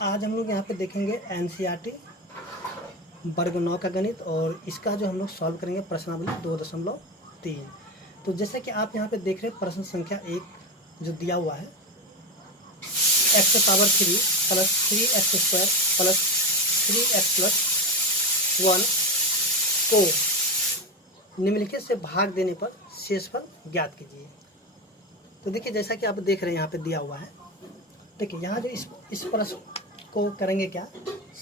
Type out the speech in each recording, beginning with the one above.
आज हम लोग यहाँ पे देखेंगे एनसीईआरटी वर्ग 9 का गणित और इसका जो हम लोग सॉल्व करेंगे प्रश्नावली 2.3। तो जैसा कि आप यहाँ पे देख रहे हैं प्रश्न संख्या 1 जो दिया हुआ है x power 3 plus 3x square plus 3x plus 1 को निम्नलिखित से भाग देने पर शेषफल ज्ञात कीजिए। तो देखिए जैसा कि आप देख रहे हैं यहाँ पे दिया हुआ है। देखिए यहाँ जो इस प्रश्न को करेंगे क्या,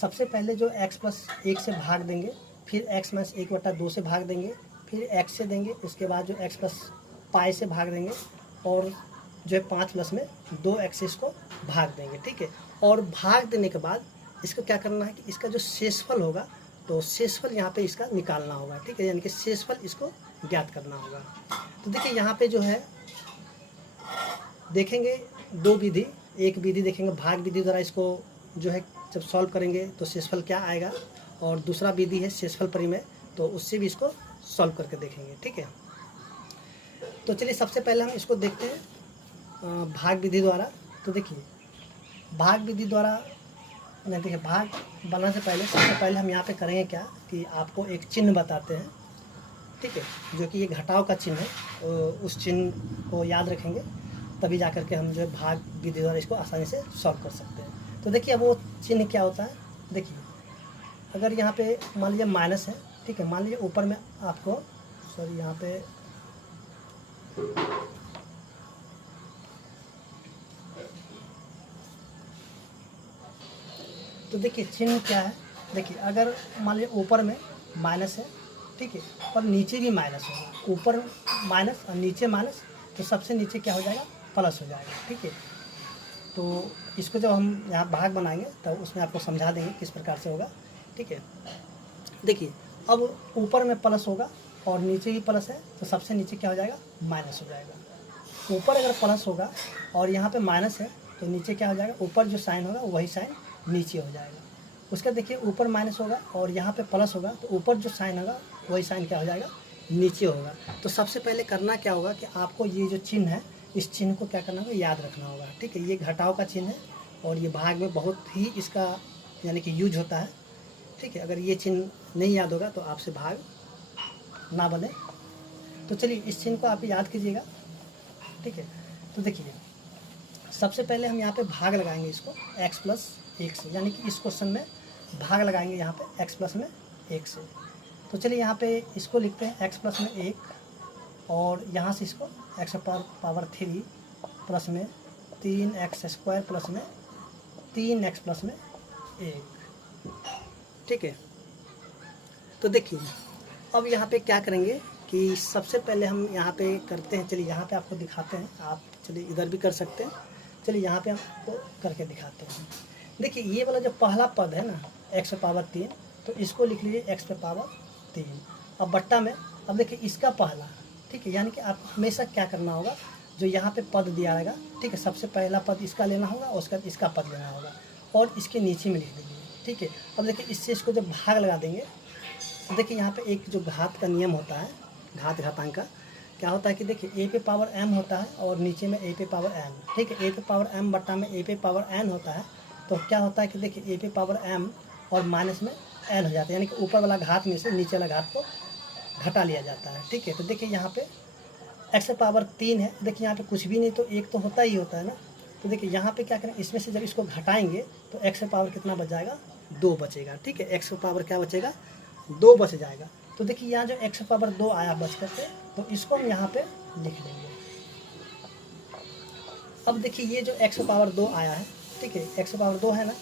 सबसे पहले जो x प्लस 1 से भाग देंगे, फिर x माइनस 1/2 से भाग देंगे, फिर x से देंगे, उसके बाद जो x प्लस पाई से भाग देंगे और जो है 5 प्लस में 2x इसको भाग देंगे। ठीक है, और भाग देने के बाद इसको क्या करना है कि इसका जो शेषफल होगा तो शेषफल यहाँ पे इसका निकालना होगा। ठीक है, यानी कि शेषफल इसको ज्ञात करना होगा। तो देखिए यहाँ पे जो है देखेंगे दो विधि, एक विधि देखेंगे भाग विधि द्वारा इसको जो है जब सॉल्व करेंगे तो शेषफल क्या आएगा, और दूसरा विधि है शेषफल परिमेय, तो उससे भी इसको सॉल्व करके देखेंगे। ठीक है, तो चलिए सबसे पहले हम इसको देखते हैं भाग विधि द्वारा। तो देखिए भाग विधि द्वारा देखिए भाग बनाने से पहले सबसे पहले हम यहाँ पे करेंगे क्या कि आपको एक चिन्ह बताते हैं। ठीक है, जो कि ये घटाव का चिन्ह है, उस चिन्ह को याद रखेंगे तभी जा करके हम जो है भाग विधि द्वारा इसको आसानी से सॉल्व कर सकते हैं। तो देखिए अब वो चिन्ह क्या होता है। देखिए अगर यहाँ पे मान लीजिए माइनस है, ठीक है, मान लीजिए ऊपर में आपको सॉरी यहाँ पे तो देखिए चिन्ह क्या है। देखिए अगर मान लीजिए ऊपर में माइनस है, ठीक है, और नीचे भी माइनस है, ऊपर माइनस और नीचे माइनस, तो सबसे नीचे क्या हो जाएगा, प्लस हो जाएगा। ठीक है, तो इसको जब हम यहाँ भाग बनाएंगे तब तो उसमें आपको समझा देंगे किस प्रकार से होगा। ठीक है, देखिए अब ऊपर में प्लस होगा और नीचे भी प्लस है, तो सबसे नीचे क्या हो जाएगा, माइनस हो जाएगा। ऊपर अगर प्लस होगा और यहाँ पे माइनस है तो नीचे क्या हो जाएगा, ऊपर जो साइन होगा वही साइन नीचे हो जाएगा। उसका देखिए ऊपर माइनस होगा और यहाँ पे प्लस होगा, तो ऊपर जो साइन होगा वही साइन क्या हो जाएगा, नीचे होगा। तो सबसे पहले करना क्या होगा कि आपको ये जो चिन्ह है इस चिन्ह को क्या करना होगा, याद रखना होगा। ठीक है, ये घटाव का चिन्ह है और ये भाग में बहुत ही इसका यानी कि यूज होता है। ठीक है, अगर ये चिन्ह नहीं याद होगा तो आपसे भाग ना बने। तो चलिए इस चिन्ह को आप याद कीजिएगा। ठीक है, तो देखिए सबसे पहले हम यहाँ पे भाग लगाएंगे इसको x प्लस 1 से, यानी कि इस क्वेश्चन में भाग लगाएंगे यहाँ पे x प्लस में 1 से। तो चलिए यहाँ पे इसको लिखते हैं x प्लस में 1 और यहाँ से इसको x पावर 3 प्लस में 3x स्क्वायर प्लस में 3x प्लस में 1। ठीक है, तो देखिए अब यहाँ पे क्या करेंगे कि सबसे पहले हम यहाँ पे करते हैं, चलिए यहाँ पे आपको दिखाते हैं, आप चलिए इधर भी कर सकते हैं, चलिए यहाँ पे हम आपको करके दिखाते हैं। देखिए ये वाला जो पहला पद है ना x पावर 3, तो इसको लिख लीजिए x पे पावर 3। अब बट्टा में अब देखिए इसका पहला, ठीक है, यानी कि आपको हमेशा क्या करना होगा, जो यहाँ पे पद दिया रहेगा, ठीक है, सबसे पहला पद इसका लेना होगा और उसका इसका पद लेना होगा और इसके नीचे में लिख देंगे। ठीक है, अब देखिए इससे इसको जब भाग लगा देंगे तो देखिए यहाँ पे एक जो घात का नियम होता है, घातांक का क्या होता है कि देखिए a पे पावर m होता है और नीचे में a पे पावर n। ठीक है, a पे पावर m बट्टा में a पे पावर n होता है, तो क्या होता है कि देखिए a पे पावर m और माइनस में n हो जाता है, यानी कि ऊपर वाला घात में से नीचे वाला घात को घटा लिया जाता है। ठीक है, तो देखिए यहाँ पे x पावर 3 है, देखिए यहाँ पे कुछ भी नहीं तो एक तो होता ही होता है ना। तो देखिए यहाँ पे क्या करें, इसमें से जब इसको घटाएंगे तो x पावर कितना बच जाएगा, 2 बचेगा। ठीक है, x पावर क्या बचेगा, 2 बच जाएगा। तो देखिए यहाँ जो x पावर 2 आया बच करके, तो इसको हम यहाँ पे लिख लेंगे। अब देखिए ये जो x पावर 2 आया है, ठीक है, x पावर 2 है ना,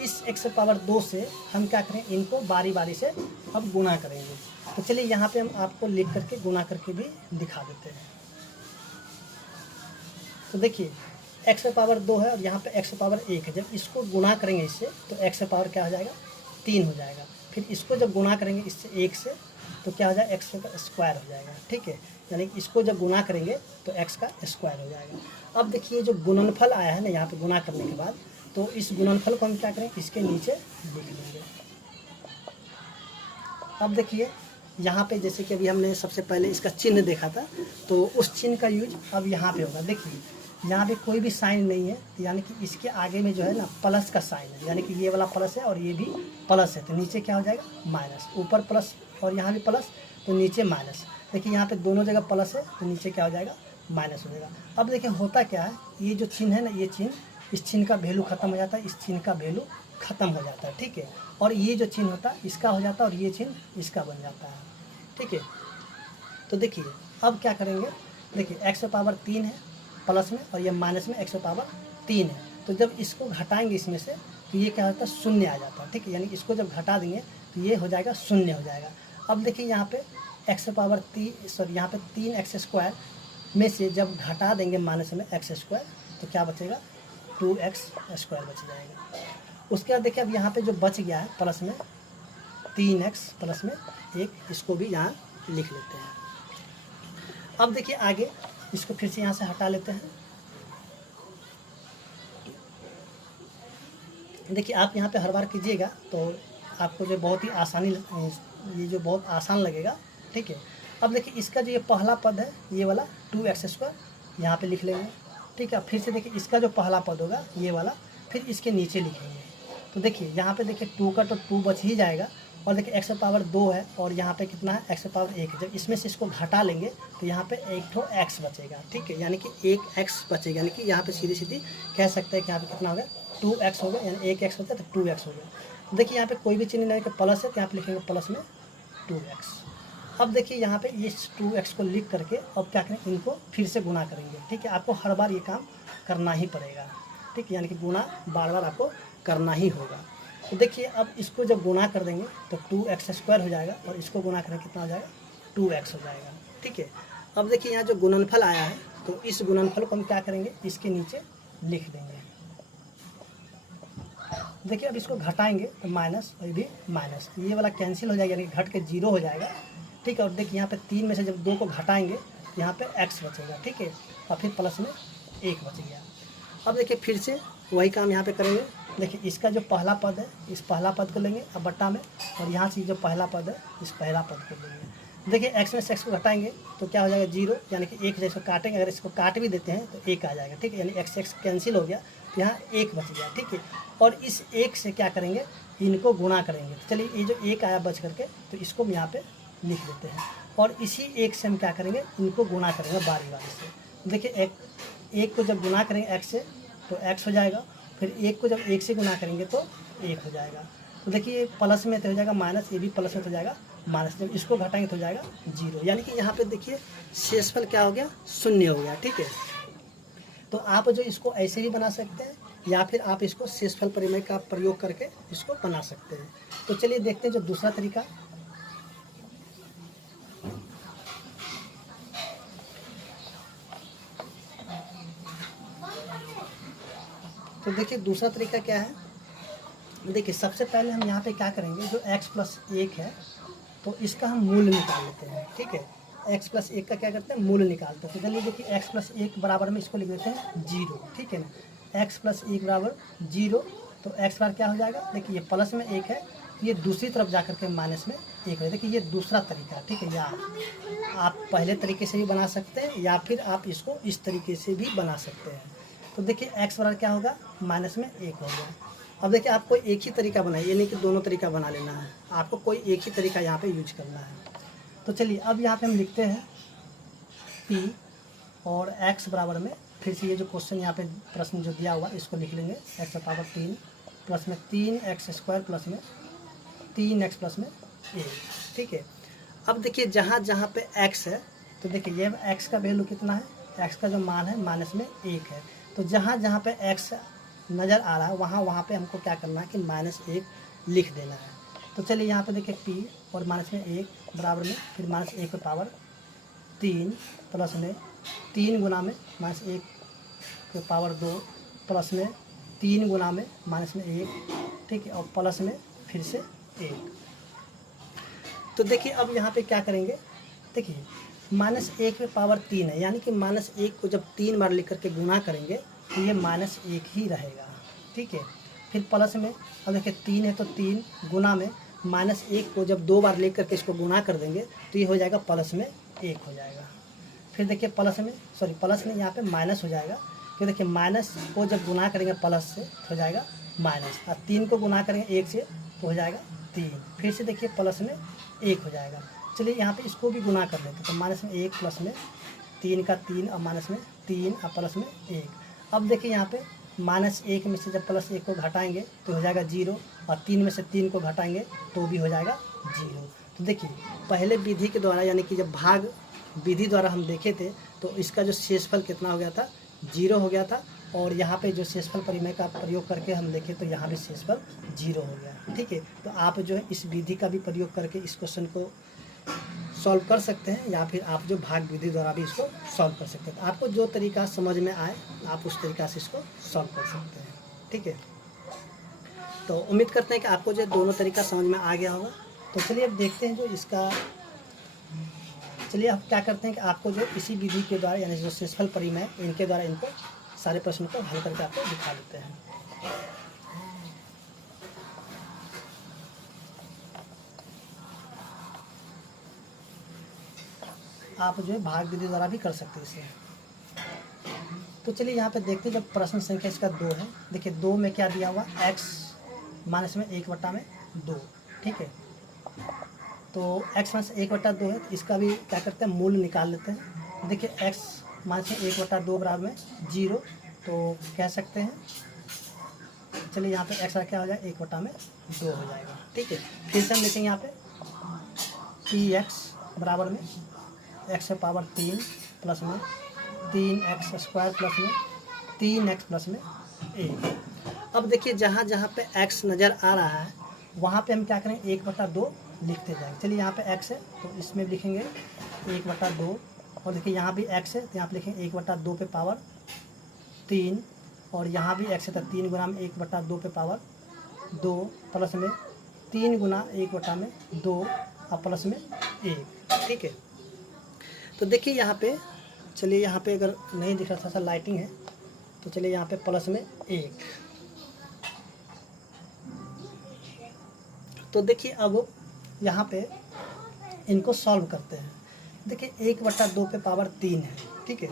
इस x पावर 2 से हम क्या करें, इनको बारी बारी से अब गुना करेंगे। तो चलिए यहाँ पे हम आपको लिख करके गुना करके भी दिखा देते हैं। तो देखिए x पावर 2 है और यहाँ पे x पावर 1 है, जब इसको गुना करेंगे इससे तो x पावर क्या हो जाएगा, 3 हो जाएगा। फिर इसको जब गुना करेंगे इससे 1 से तो क्या हो जाएगा, x का स्क्वायर हो जाएगा। ठीक है, यानी कि इसको जब गुना करेंगे तो x का स्क्वायर हो जाएगा। अब देखिए जो गुणनफल आया है ना यहाँ पे गुना करने के बाद, तो इस गुणनफल को हम क्या करें, इसके नीचे लिख देंगे। अब देखिए यहाँ पे जैसे कि अभी हमने सबसे पहले इसका चिन्ह देखा था, तो उस चिन्ह का यूज अब यहाँ पे होगा। देखिए यहाँ पे कोई भी साइन नहीं है, यानी कि इसके आगे में जो है ना प्लस का साइन है, यानी कि ये वाला प्लस है और ये भी प्लस है, तो नीचे क्या हो जाएगा माइनस, ऊपर प्लस और यहाँ भी प्लस तो नीचे माइनस। देखिए यहाँ पे दोनों जगह प्लस है तो नीचे क्या हो जाएगा माइनस हो जाएगा। अब देखिए होता क्या है, ये जो चिन्ह है ना, ये चिन्ह, इस चिन्ह का वैल्यू खत्म हो जाता है, इस चिन्ह का वैल्यू खत्म हो जाता है, ठीक है। और ये जो चिन्ह होता है इसका हो जाता है और ये चिन्ह इसका बन जाता है, ठीक है। तो देखिए अब क्या करेंगे, देखिए x पावर 3 है प्लस में और ये माइनस में x पावर 3 है, तो जब इसको घटाएंगे इसमें से तो ये क्या होता है शून्य आ जाता है, ठीक है। यानी इसको जब घटा देंगे तो ये हो जाएगा शून्य हो जाएगा। अब देखिए यहाँ पे x पावर 3 सॉरी यहाँ पे 3x² में से जब घटा देंगे माइनस में x² तो क्या बचेगा 2x² बच जाएगा। उसके बाद देखिए अब यहाँ पे जो बच गया है प्लस में 3x प्लस में 1, इसको भी यहाँ लिख लेते हैं। अब देखिए आगे इसको फिर से यहाँ से हटा लेते हैं। देखिए आप यहाँ पे हर बार कीजिएगा तो आपको जो बहुत ही आसानी, ये जो बहुत आसान लगेगा, ठीक है। अब देखिए इसका जो ये पहला पद है ये वाला 2x² यहाँ पे लिख लेंगे, ठीक है। फिर से देखिए इसका जो पहला पद होगा ये वाला, फिर इसके नीचे लिखेंगे। तो देखिए यहाँ पे देखिए 2 का तो 2 बच ही जाएगा, और देखिए x पावर 2 है और यहाँ पे कितना है x पावर 1 है। जब इसमें से इसको घटा लेंगे तो यहाँ पे एक ठो x बचेगा, ठीक है, यानी कि एक x बचेगा, यानी कि यहाँ पे सीधी सीधी कह सकते हैं कि यहाँ पे कितना हो गया 2x हो गया, यानी एक x होता है तो 2x हो गया। देखिए यहाँ पे कोई भी चिन्ह नहीं कि प्लस है तो यहाँ पे लिखेंगे प्लस में 2x। अब देखिए यहाँ पे ये 2x को लिख करके अब क्या करें, इनको फिर से गुना करेंगे, ठीक है। आपको हर बार ये काम करना ही पड़ेगा, ठीक है, यानी कि गुना बार बार आपको करना ही होगा। तो देखिए अब इसको जब गुना कर देंगे तो 2x² हो जाएगा और इसको गुना करें कितना हो जाएगा 2x हो जाएगा, ठीक है। अब देखिए यहाँ जो गुणनफल आया है तो इस गुणनफल को हम क्या करेंगे, इसके नीचे लिख देंगे। देखिए अब इसको घटाएंगे तो माइनस और ये भी माइनस, ये वाला कैंसिल हो जाएगा, यानी घट के 0 हो जाएगा, ठीक है। और देखिए यहाँ पे 3 में से जब 2 को घटाएंगे तो यहाँ पे x बचेगा, ठीक है, और फिर प्लस में 1 बच गया। अब देखिए फिर से वही काम यहाँ पे करेंगे। देखिए इसका जो पहला पद है इस पहला पद को लेंगे अब बट्टा में, और यहाँ से जो पहला पद है इस पहला पद को लेंगे। देखिए x में से x को घटाएंगे तो क्या हो जाएगा 0, यानी कि 1 जैसे काटेंगे, अगर इसको काट भी देते हैं तो 1 आ जाएगा, ठीक है, यानी x कैंसिल हो गया तो यहाँ 1 बच गया, ठीक है। और इस 1 से क्या करेंगे, इनको गुणा करेंगे। तो चलिए ये जो 1 आया बच करके तो इसको हम यहाँ पे लिख देते हैं, और इसी 1 से हम क्या करेंगे, इनको गुणा करेंगे बारी बारी से। देखिए एक को जब गुणा करेंगे x से तो x हो जाएगा, फिर 1 को जब 1 से गुणा करेंगे तो 1 हो जाएगा। तो देखिए प्लस में तो हो जाएगा माइनस, ये भी प्लस में तो हो जाएगा माइनस, जब इसको घटाएंगे तो हो जाएगा 0, यानी कि यहाँ पे देखिए शेषफल क्या हो गया, शून्य हो गया, ठीक है। तो आप जो इसको ऐसे भी बना सकते हैं या फिर आप इसको शेषफल परिमेय का प्रयोग करके इसको बना सकते हैं। तो चलिए देखते हैं जो दूसरा तरीका। तो देखिए दूसरा तरीका क्या है, देखिए सबसे पहले हम यहाँ पे क्या करेंगे, जो x प्लस 1 है तो इसका हम मूल्य निकाल लेते हैं, ठीक है। x प्लस 1 का क्या करते हैं, मूल्य निकालते हैं। तो चलिए देखिए x प्लस 1 बराबर में इसको लिख देते हैं 0, ठीक है ना। x प्लस 1 बराबर 0, तो x बार क्या हो जाएगा, देखिए ये प्लस में 1 है, ये दूसरी तरफ जाकर के माइनस में 1 है। देखिए ये दूसरा तरीका है, ठीक है, या आप पहले तरीके से भी बना सकते हैं या फिर आप इसको इस तरीके से भी बना सकते हैं। तो देखिए x बराबर क्या होगा, माइनस में 1 हो गया। अब देखिए आपको एक ही तरीका बनाए, ये नहीं कि दोनों तरीका बना लेना है, आपको कोई एक ही तरीका यहाँ पे यूज करना है। तो चलिए अब यहाँ पे हम लिखते हैं p और x बराबर में, फिर से ये जो क्वेश्चन यहाँ पे प्रश्न जो दिया हुआ इसको लिख लेंगे, x पावर 3 प्लस में 3x² प्लस में 3x प्लस में 1, ठीक है। अब देखिए जहाँ जहाँ पे x है तो देखिए ये x का वैल्यू कितना है, x का जो मान है माइनस में 1 है, तो जहाँ जहाँ पे x नज़र आ रहा है वहाँ पे हमको क्या करना है कि -1 लिख देना है। तो चलिए यहाँ पे देखिए p और माइनस में 1 बराबर में फिर -1 पावर 3 प्लस में 3 गुना में -1 पावर 2 प्लस में 3 गुना में -1, ठीक है, और प्लस में फिर से 1। तो देखिए अब यहाँ पे क्या करेंगे, देखिए -1 पावर 3 है, यानी कि -1 को जब 3 बार लिख करके गुना करेंगे तो ये -1 ही रहेगा, ठीक है। फिर प्लस में अब देखिए 3 है तो 3 गुना में -1 को जब 2 बार लिख करके इसको गुना कर देंगे तो ये हो जाएगा प्लस में 1 हो जाएगा। फिर देखिए प्लस में यहाँ पे माइनस हो जाएगा, तो देखिए माइनस को जब गुना करेंगे प्लस से तो हो जाएगा माइनस, और 3 को गुना करेंगे 1 से तो हो जाएगा 3, फिर से देखिए प्लस में 1 हो जाएगा। चलिए यहाँ पे इसको भी गुना कर लेते हैं, तो माइनस में 1 प्लस में 3 का 3 और माइनस में 3 और प्लस में 1। अब देखिए यहाँ पे -1 में से जब +1 को घटाएंगे तो हो जाएगा 0, और 3 में से 3 को घटाएंगे तो भी हो जाएगा 0। तो देखिए पहले विधि के द्वारा यानी कि जब भाग विधि द्वारा हम देखे थे तो इसका जो शेषफल कितना हो गया था, 0 हो गया था, और यहाँ पे जो शेषफल परिमेय का प्रयोग करके हम देखें तो यहाँ भी शेषफल 0 हो गया। ठीक है, तो आप जो है इस विधि का भी प्रयोग करके इस क्वेश्चन को सॉल्व कर सकते हैं, या फिर आप जो भाग विधि द्वारा भी इसको सॉल्व कर सकते हैं। तो आपको जो तरीका समझ में आए आप उस तरीका से इसको सॉल्व कर सकते हैं। ठीक है, तो उम्मीद करते हैं कि आपको जो दोनों तरीका समझ में आ गया होगा। तो चलिए अब देखते हैं जो इसका, चलिए अब क्या करते हैं कि आपको जो इसी विधि के द्वारा यानी जो शेषफल परिमेय इनके द्वारा इनको सारे प्रश्नों को हल करके आपको दिखा देते हैं। आप जो है भाग विधि द्वारा भी कर सकते हैं इसे। तो चलिए यहाँ पे देखते हैं, जब प्रश्न संख्या इसका 2 है, देखिए 2 में क्या दिया हुआ, x माइनस में 1/2। ठीक है, तो x माइनस 1/2 है, तो इसका भी क्या करते हैं मूल निकाल लेते हैं। देखिए x माइनस में 1/2 बराबर में 0, तो कह सकते हैं, चलिए यहाँ पे x का क्या हो जाएगा, 1/2 हो जाएगा। ठीक है, फिर से हम लिखेंगे यहाँ पे px बराबर में x पावर 3 प्लस में 3x स्क्वायर प्लस में 3x प्लस में 1। अब देखिए जहाँ जहाँ पे x नज़र आ रहा है वहाँ पे हम क्या करेंगे, 1/2 लिखते जाएंगे। चलिए यहाँ पे x है तो इसमें भी लिखेंगे 1/2, और देखिए यहाँ भी x है तो यहाँ पे लिखेंगे 1/2 पे पावर 3, और यहाँ भी x है तो 3 गुना में 1/2 पे पावर 2 प्लस में 3 गुना 1/2 और प्लस में 1। ठीक है, तो देखिए यहाँ पे, चलिए यहाँ पे अगर नहीं दिख रहा था, लाइटिंग है, तो चलिए यहाँ पे प्लस में 1। तो देखिए अब यहाँ पे इनको सॉल्व करते हैं। देखिए 1/2 पे पावर 3 है। ठीक है,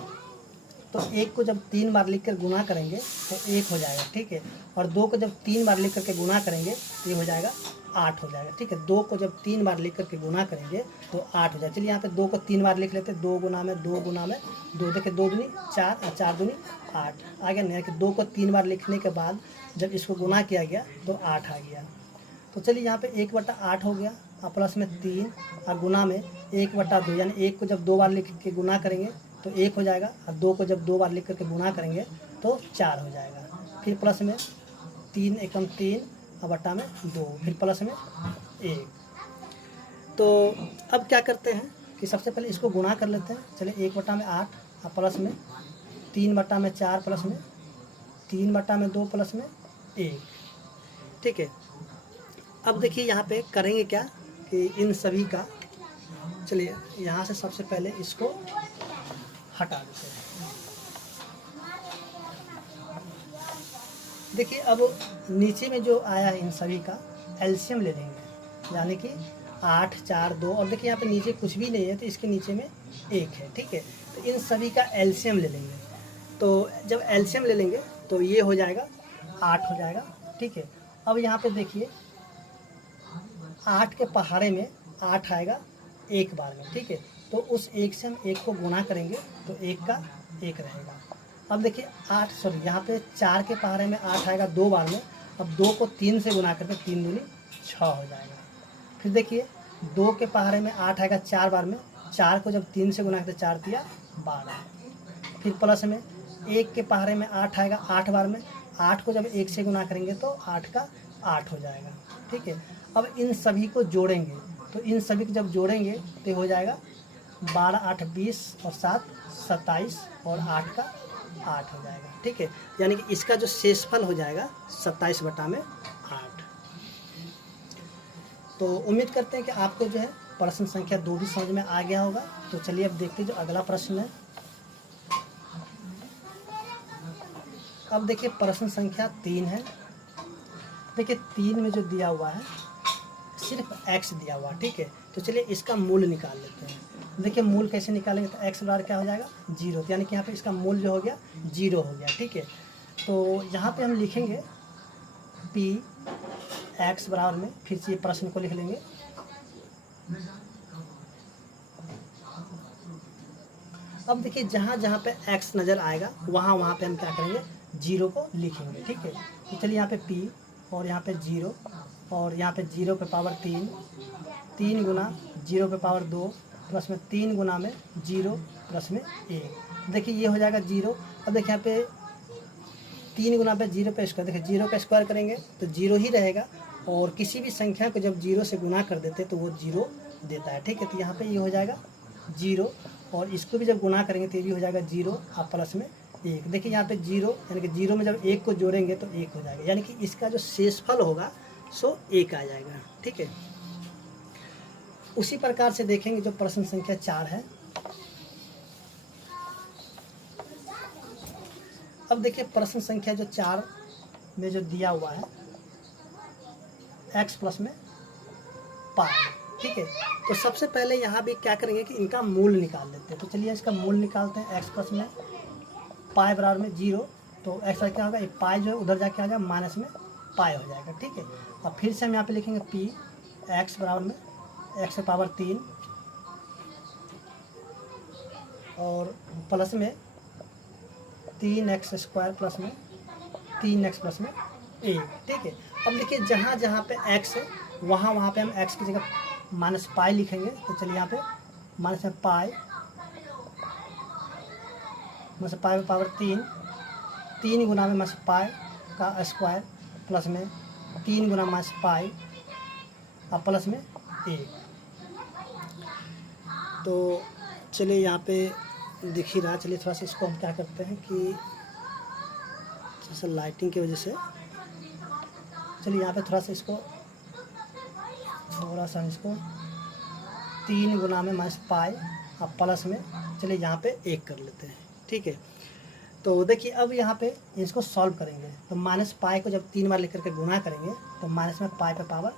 तो 1 को जब 3 बार लिख कर गुना करेंगे तो 1 हो जाएगा। ठीक है, और 2 को जब 3 बार लिख करके गुना करेंगे तो ये हो जाएगा 8 हो जाएगा। ठीक है, 2 को जब 3 बार लिख करके गुना करेंगे तो 8 हो जाएगा। चलिए यहाँ पे 2 को 3 बार लिख लेते हैं, 2 गुना में 2 गुना में 2, देखिए 2 दूनी 4 और 4 दूनी 8 आ गया। नहीं कि 2 को 3 बार लिखने के बाद जब इसको गुना किया गया तो 8 आ गया। तो चलिए यहाँ पे 1/8 हो गया, और प्लस में 3 और गुना में 1/2, यानी 1 को जब 2 बार लिख के गुना करेंगे तो 1 हो जाएगा, और 2 को जब 2 बार लिख करके गुना करेंगे तो 4 हो जाएगा। फिर प्लस में 3 एकम 3 और बट्टा में 2, फिर प्लस में 1। तो अब क्या करते हैं कि सबसे पहले इसको गुना कर लेते हैं। चलिए 1/8 और प्लस में 3/4 प्लस में 3/2 प्लस में 1। ठीक है, अब देखिए यहाँ पे करेंगे क्या कि इन सभी का, चलिए यहाँ से सबसे पहले इसको हटा देते हैं। देखिए अब नीचे में जो आया है इन सभी का एलसीएम ले लेंगे, यानी कि 8, 4, 2, और देखिए यहाँ पे नीचे कुछ भी नहीं है तो इसके नीचे में 1 है। ठीक है, तो इन सभी का एलसीएम ले लेंगे। तो जब एलसीएम ले लेंगे तो ये हो जाएगा 8 हो जाएगा। ठीक है, अब यहाँ पे देखिए 8 के पहाड़े में 8 आएगा एक बार में। ठीक है, तो उस 1 से हम 1 को गुना करेंगे तो 1 का 1 रहेगा। अब देखिए 8, सॉरी यहाँ पे 4 के पहाड़े में 8 आएगा 2 बार में। अब 2 को 3 से गुना करके 3 दूनी 6 हो जाएगा। फिर देखिए 2 के पहाड़े में 8 आएगा 4 बार में, 4 को जब 3 से गुना करते 4 दिया 12। फिर प्लस में 1 के पहाड़े में 8 आएगा 8 बार में, 8 को जब 1 से गुना करेंगे तो 8 का 8 हो जाएगा। ठीक है, अब इन सभी को जोड़ेंगे, तो इन सभी को जब जोड़ेंगे तो हो जाएगा 12, 8, 20 और 7, 27 और 8 का 8 हो जाएगा। ठीक है, यानी कि इसका जो शेषफल हो जाएगा 27/8। तो उम्मीद करते हैं कि आपको जो है प्रश्न संख्या 2 भी समझ में आ गया होगा। तो चलिए अब देखते हैं जो अगला प्रश्न है। अब देखिए प्रश्न संख्या 3 है। देखिए 3 में जो दिया हुआ है सिर्फ x दिया हुआ। ठीक है, तो चलिए इसका मूल निकाल लेते हैं। देखिए मूल कैसे निकालेंगे, तो एक्स बराबर क्या हो जाएगा 0, तो यानी कि यहाँ पे इसका मूल जो हो गया 0 हो गया। ठीक है, तो यहाँ पे हम लिखेंगे पी एक्स बराबर में, फिर से ये प्रश्न को लिख लेंगे। अब देखिए जहाँ जहाँ पे x नज़र आएगा वहाँ वहाँ पे हम क्या करेंगे 0 को लिखेंगे। ठीक है, तो चलिए यहाँ पे p और यहाँ पे 0 और यहाँ पे 0 पे पावर 3 गुना 0 पे पावर 2 प्लस में 3 गुना में 0 प्लस में 1। देखिए ये हो जाएगा 0। अब देखिए यहाँ पे 3 गुना पे 0 पे स्क्वायर, देखिए 0 का स्क्वायर करेंगे तो 0 ही रहेगा, और किसी भी संख्या को जब 0 से गुना कर देते तो वो 0 देता है। ठीक है, तो यहाँ पे ये हो जाएगा 0, और इसको भी जब गुना करेंगे तो ये भी हो जाएगा 0 और प्लस में 1। देखिए यहाँ पे 0 यानी कि 0 में जब 1 को जोड़ेंगे तो 1 हो जाएगा, यानी कि इसका जो शेषफल होगा सो 1 आ जाएगा। ठीक है, उसी प्रकार से देखेंगे जो प्रश्न संख्या 4 है। अब देखिए प्रश्न संख्या जो 4 में जो दिया हुआ है x प्लस में पाई। ठीक है, तो सबसे पहले यहाँ भी क्या करेंगे कि इनका मूल निकाल लेते हैं। तो चलिए इसका मूल निकालते हैं। x प्लस में पाई बराबर में 0, तो x का क्या होगा, एक पाई जो है उधर जाके आ जाएगा माइनस में पाई हो जाएगा। ठीक है, अब फिर से हम यहाँ पे लिखेंगे p x बराबर में x से पावर 3 और प्लस में 3x स्क्वायर प्लस में 3x प्लस में 1। ठीक है, अब देखिए जहाँ जहाँ पे x है वहाँ वहाँ पे हम x की जगह माइनस पाई लिखेंगे। तो चलिए यहाँ पे माइनस में पाई मतलब पाई पावर 3 गुना में माइनस पाई का स्क्वायर प्लस में 3 गुना माइनस पाई और प्लस में 1। तो चलिए यहाँ पे दिख ही रहा, चलिए थोड़ा सा इसको हम क्या करते हैं कि जैसे लाइटिंग की वजह से, चलिए यहाँ पे थोड़ा सा इसको 3 गुना में माइनस पाई और प्लस में चलिए यहाँ पे 1 कर लेते हैं। ठीक है, तो देखिए अब यहाँ पे इसको सॉल्व करेंगे तो माइनस पाई को जब 3 बार लेकर के गुना करेंगे तो माइनस में पाई पे पावर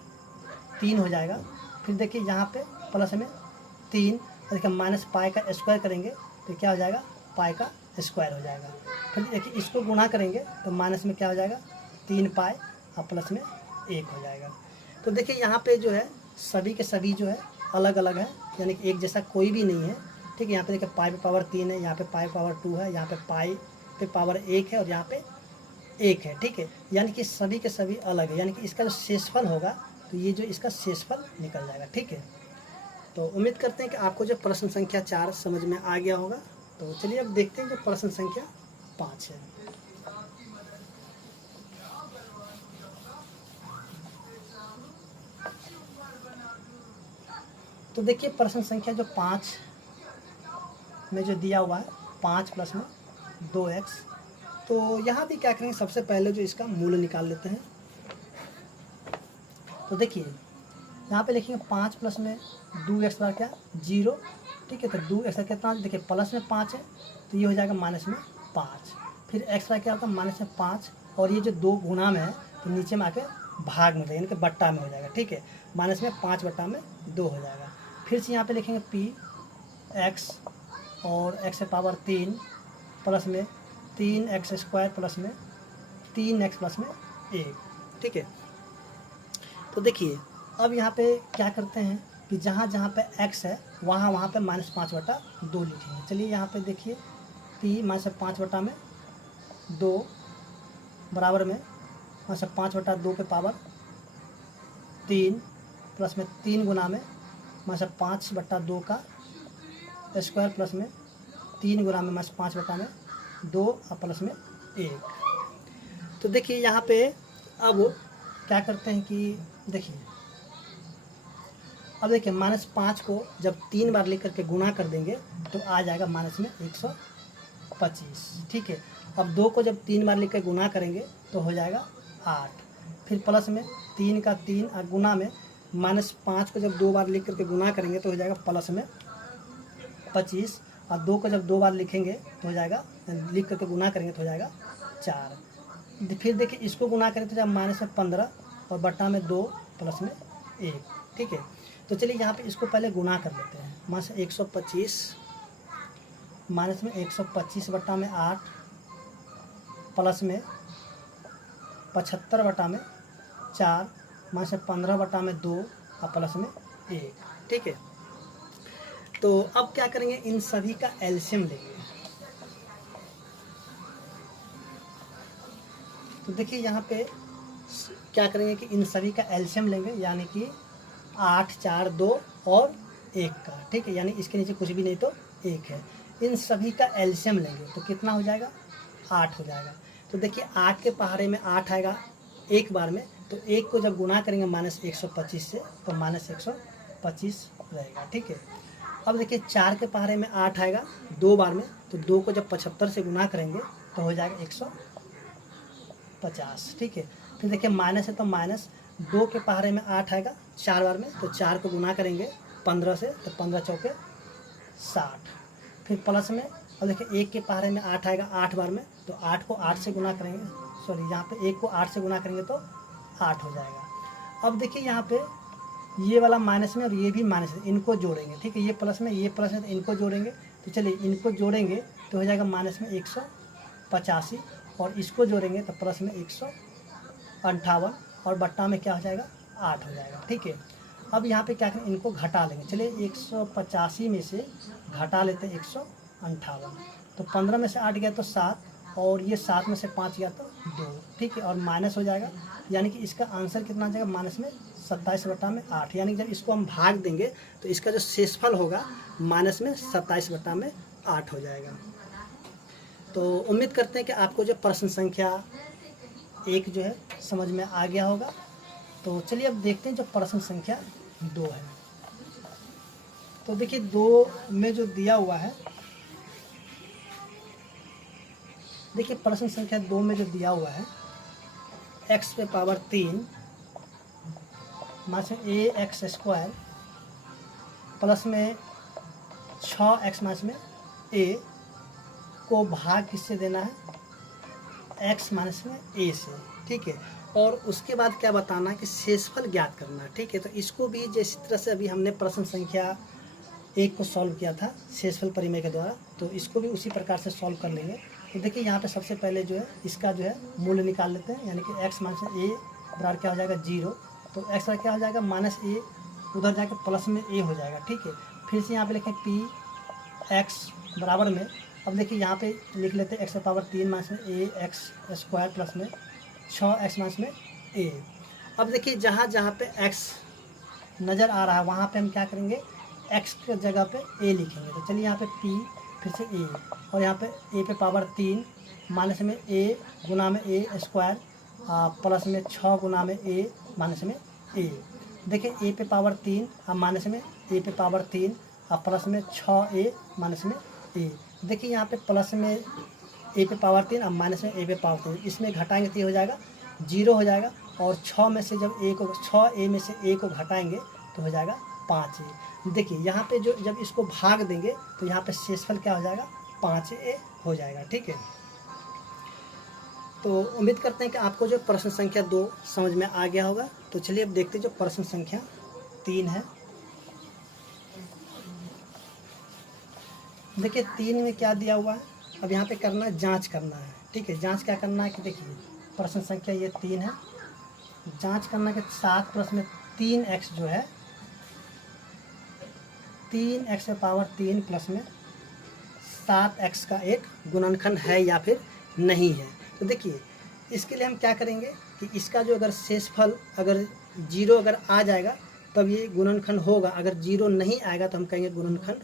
3 हो जाएगा। फिर देखिए यहाँ पे प्लस में 3, देखिए माइनस पाई का स्क्वायर करेंगे तो क्या हो जाएगा, पाई का स्क्वायर हो जाएगा। फिर देखिए इसको गुना करेंगे तो माइनस में क्या हो जाएगा 3 पाई और प्लस में 1 हो जाएगा। तो देखिए यहाँ पे जो है सभी के सभी जो है अलग अलग है, यानी कि एक जैसा कोई भी नहीं है। ठीक है, यहाँ पे देखिए पाई पे पावर 3 है, यहाँ पे पाई पावर 2 है, यहाँ पे पाई पे पावर 1 है और यहाँ पे 1 है। ठीक है, यानी कि सभी के सभी अलग है, यानी कि इसका जो शेषफल होगा तो ये जो इसका शेषफल निकल जाएगा। ठीक है, तो उम्मीद करते हैं कि आपको जो प्रश्न संख्या 4 समझ में आ गया होगा। तो चलिए अब देखते हैं जो प्रश्न संख्या 5 है। तो देखिए प्रश्न संख्या जो 5 में जो दिया हुआ है 5 प्लस में 2x, तो यहाँ भी क्या करेंगे, सबसे पहले जो इसका मूल निकाल लेते हैं। तो देखिए यहाँ पे लिखेंगे 5 प्लस में 2x बराबर क्या 0। ठीक है, तो 2x का कितना, देखिए प्लस में 5 है तो ये हो जाएगा माइनस में 5। फिर x का क्या होगा माइनस में 5, और ये जो 2 गुना में है तो नीचे में आके भाग में यानी कि बट्टा में हो जाएगा। ठीक है, माइनस में 5 बट्टा में 2 हो जाएगा। फिर से यहाँ पे लिखेंगे p x और x से पावर 3 प्लस में 3x स्क्वायर प्लस में 3x प्लस में 1। ठीक है, तो देखिए अब यहाँ पे क्या करते हैं कि जहाँ जहाँ पे x है वहाँ वहाँ पे माइनस 5 बटा 2 लिखेंगे। चलिए यहाँ पे देखिए p माइनस 5 बटा में 2 बराबर में माइनस 5 बटा 2 पे पावर 3 प्लस में 3 गुना में माइनस 5 बटा 2 का स्क्वायर प्लस में 3 गुना में माइनस 5 बटा में 2 और प्लस में 1। तो देखिए यहाँ पे अब क्या करते हैं कि देखिए अब देखिए माइनस 5 को जब 3 बार लेकर के गुना कर देंगे तो आ जाएगा माइनस में 125। ठीक है, अब 2 को जब 3 बार लेकर गुना करेंगे तो हो जाएगा 8। फिर प्लस में 3 का 3 और गुना में माइनस 5 को जब 2 बार लिख करके गुना करेंगे तो हो जाएगा प्लस में 25, और 2 को जब 2 बार लिखेंगे तो हो जाएगा, लिख करके गुना करेंगे तो हो जाएगा 4। फिर देखिए इसको गुना करें तो जब माइनस में 15 और बट्टा में 2 प्लस में 1। ठीक है, तो चलिए यहाँ पे इसको पहले गुना कर लेते हैं। माइनस 125 माइनस में 125 बटा में 8 प्लस में 75 बटा में 4 माइनस 15 बटा में 2 और प्लस में 1। ठीक है, तो अब क्या करेंगे, इन सभी का एलसीएम लेंगे। तो देखिए यहाँ पे क्या करेंगे कि इन सभी का एलसीएम लेंगे, यानी कि 8, 4, 2 और 1 का। ठीक है, यानी इसके नीचे कुछ भी नहीं तो 1 है। इन सभी का एलसीएम लेंगे तो कितना हो जाएगा, 8 हो जाएगा। तो देखिए 8 के पहाड़े में 8 आएगा एक बार में, तो 1 को जब गुना करेंगे माइनस 125 से तो माइनस 125 रहेगा। ठीक है, अब देखिए 4 के पहाड़े में 8 आएगा 2 बार में, तो 2 को जब 75 से गुना करेंगे तो हो जाएगा 150। ठीक है, फिर देखिए माइनस है तो माइनस 2 के पहाड़े में 8 आएगा 4 बार में, तो 4 को गुना करेंगे 15 से तो 15 चौके 60। फिर प्लस में अब देखिए 1 के पहाड़े में 8 आएगा 8 बार में, तो 8 को 8 से गुना करेंगे, सॉरी यहाँ पे 1 को 8 से गुना करेंगे तो 8 हो जाएगा। अब देखिए यहाँ पे ये वाला माइनस में और ये भी माइनस है, इनको जोड़ेंगे। ठीक है, ये प्लस में ये प्लस है तो इनको जोड़ेंगे। तो चलिए इनको जोड़ेंगे तो हो जाएगा माइनस में 185 और इसको जोड़ेंगे तो प्लस में 158 और बट्टा में क्या हो जाएगा, 8 हो जाएगा। ठीक है, अब यहाँ पे क्या करें, इनको घटा लेंगे। चलिए 185 में से घटा लेते हैं 158, तो 15 में से 8 गया तो 7 और ये 7 में से 5 गया तो 2। ठीक है, और माइनस हो जाएगा, यानी कि इसका आंसर कितना आ जाएगा, माइनस में 27 बटा में 8। यानी कि जब इसको हम भाग देंगे तो इसका जो शेषफल होगा माइनस में 27 बटा में 8 हो जाएगा। तो उम्मीद करते हैं कि आपको जो प्रश्न संख्या 1 जो है समझ में आ गया होगा। तो चलिए अब देखते हैं जो प्रश्न संख्या 2 है। तो देखिए 2 में जो दिया हुआ है, देखिए प्रश्न संख्या 2 में जो दिया हुआ है x पे power 3 minus ax square plus में 6x माइनस में a को भाग किससे देना है, x माइनस में a से। ठीक है, और उसके बाद क्या बताना है कि शेषफल ज्ञात करना है। ठीक है, तो इसको भी जिस तरह से अभी हमने प्रश्न संख्या 1 को सॉल्व किया था शेषफल परिमेय के द्वारा, तो इसको भी उसी प्रकार से सॉल्व कर लेंगे। तो देखिए यहाँ पे सबसे पहले जो है इसका जो है मूल्य निकाल लेते हैं, यानी कि x माइनस a बराबर क्या हो जाएगा 0, तो x का क्या हो जाएगा माइनस a, उधर जाके प्लस में a हो जाएगा। ठीक है, फिर से यहाँ पे लिखें p x बराबर में, अब देखिए यहाँ पे लिख लेते हैं x पावर 3 माइनस में ax स्क्वायर प्लस में 6x माइनस में a। अब देखिए जहाँ जहाँ पे x नज़र आ रहा है वहाँ पे हम क्या करेंगे, x के जगह पे a लिखेंगे। तो चलिए यहाँ पे p फिर से a और यहाँ पे a पे पावर 3 माइनस में a गुना में a स्क्वायर प्लस में 6 गुना में a माइनस में a। देखिए a पे पावर 3 अब माइनस में a पे पावर 3 अब प्लस में 6a माइनस में a। देखिए यहाँ पे प्लस में a पे पावर 3 अब माइनस में a पे पावर 3, इसमें घटाएंगे तो ये हो जाएगा 0 हो जाएगा, और 6 में से जब a को 6a में से a को घटाएंगे तो हो जाएगा 5a। देखिए यहाँ पे जो जब इसको भाग देंगे तो यहाँ पे शेषफल क्या हो जाएगा, 5a हो जाएगा। ठीक है, तो उम्मीद करते हैं कि आपको जो प्रश्न संख्या 2 समझ में आ गया होगा। तो चलिए अब देखते हैं जो प्रश्न संख्या 3 है। देखिए 3 में क्या दिया हुआ है, अब यहाँ पे करना है जांच करना है। ठीक है, जांच क्या करना है कि देखिए प्रश्न संख्या ये 3 है, जांच करना के 7 प्लस में 3x जो है 3x पावर 3 प्लस में 7x का एक गुणनखंड है या फिर नहीं है। तो देखिए इसके लिए हम क्या करेंगे कि इसका जो अगर शेषफल अगर 0 अगर आ जाएगा तब ये गुणनखंड होगा, अगर 0 नहीं आएगा तो हम कहेंगे गुणनखंड,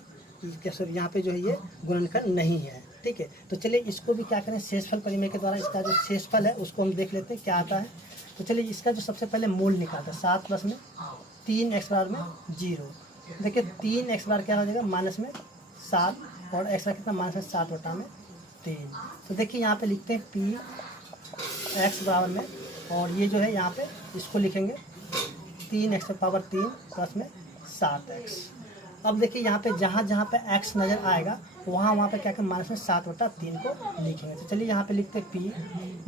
कैसे यहाँ पे जो है ये गुणनखंड नहीं है। ठीक है, तो चलिए इसको भी क्या करें, शेषफल परिमेय के द्वारा इसका जो शेषफल है उसको हम देख लेते हैं क्या आता है। तो चलिए इसका जो सबसे पहले मूल निकालते हैं, 7 प्लस में 3x बार में 0। देखिए 3x बार क्या हो जाएगा माइनस में 7 और x का कितना माइनस में 7 बटा में 3। तो देखिए यहाँ पे लिखते हैं p x बराबर में, और ये जो है यहाँ पे इसको लिखेंगे 3x पावर 3 प्लस में 7x। अब देखिए यहाँ पे जहाँ जहाँ पे x नज़र आएगा वहाँ पे क्या करें माइनस में 7 बटा 3 को लिखेंगे। तो चलिए यहाँ पे लिखते हैं p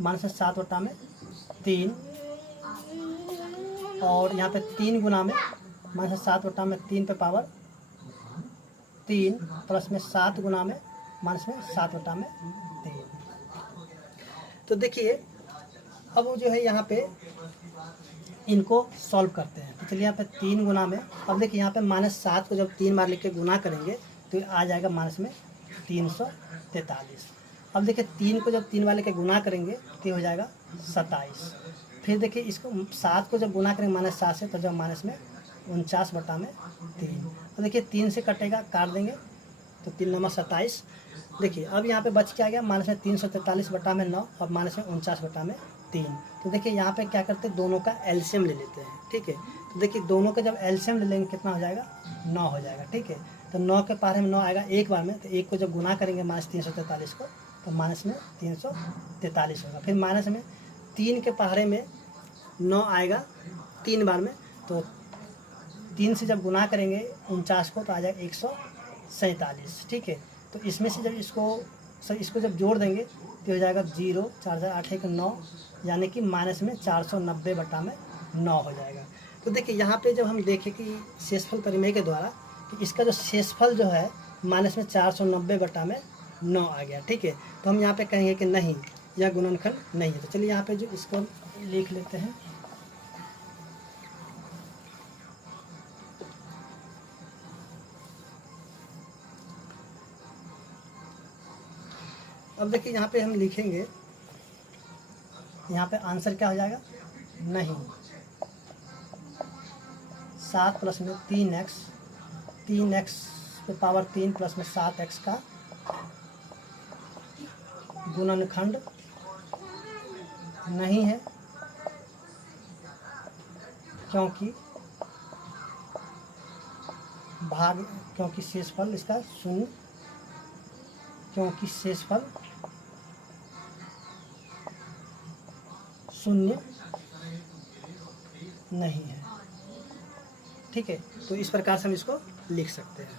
माइनस में 7 बटा में 3 और यहाँ पे 3 गुना में माइनस 7/3 पे पावर 3 प्लस में 7 गुना में माइनस में 7/3। तो देखिए अब वो जो है यहाँ पे इनको सॉल्व करते हैं। तो चलिए यहाँ पे 3 गुना में, अब देखिए यहाँ पे -7 को जब 3 बार लिख के गुना करेंगे तो आ जाएगा माइनस में 343। अब देखिए 3 को जब 3 बार लेके गुना करेंगे तो हो जाएगा 27। फिर देखिए इसको 7 को जब गुना करेंगे -7 से तो जब माइनस में 49/3। अब देखिए 3 से कटेगा, काट देंगे तो 3 नंबर 27। देखिए अब यहाँ पे बच क्या गया, माइनस में 343/9 और माइनस में 49/3। तो देखिए यहाँ पे क्या करते हैं, दोनों का एलसीएम ले लेते हैं। ठीक है, तो देखिए दोनों का जब एलसीएम ले लेंगे कितना हो जाएगा, 9 हो जाएगा। ठीक है, तो 9 के पारे में 9 आएगा एक बार में, तो एक को जब गुना करेंगे -343 को तो माइनस में 343 होगा। फिर माइनस में 3 के पहाड़े में 9 आएगा 3 बार में, तो 3 से जब गुना करेंगे 49 को तो आ जाएगा 147। ठीक है, तो इसमें से जब इसको जब जोड़ देंगे तो हो जाएगा 0 4 8 1 9, यानी कि माइनस में 490/9 हो जाएगा। तो देखिए यहाँ पे जब हम देखें कि शेषफल परिमेय के द्वारा कि इसका जो शेषफल जो है माइनस में 490/9 आ गया। ठीक है, तो हम यहाँ पे कहेंगे कि नहीं, यह गुणनखंड नहीं है। तो चलिए यहाँ पे जो इसको लिख लेते हैं। अब देखिए यहाँ पे हम लिखेंगे, यहाँ पे आंसर क्या हो जाएगा, नहीं। 7 प्लस में 3x पे पावर 3 प्लस में 7x का गुणनखंड नहीं है, क्योंकि शेषफल इसका शून्य, क्योंकि शेषफल शून्य नहीं है। ठीक है, तो इस प्रकार से हम इसको लिख सकते हैं।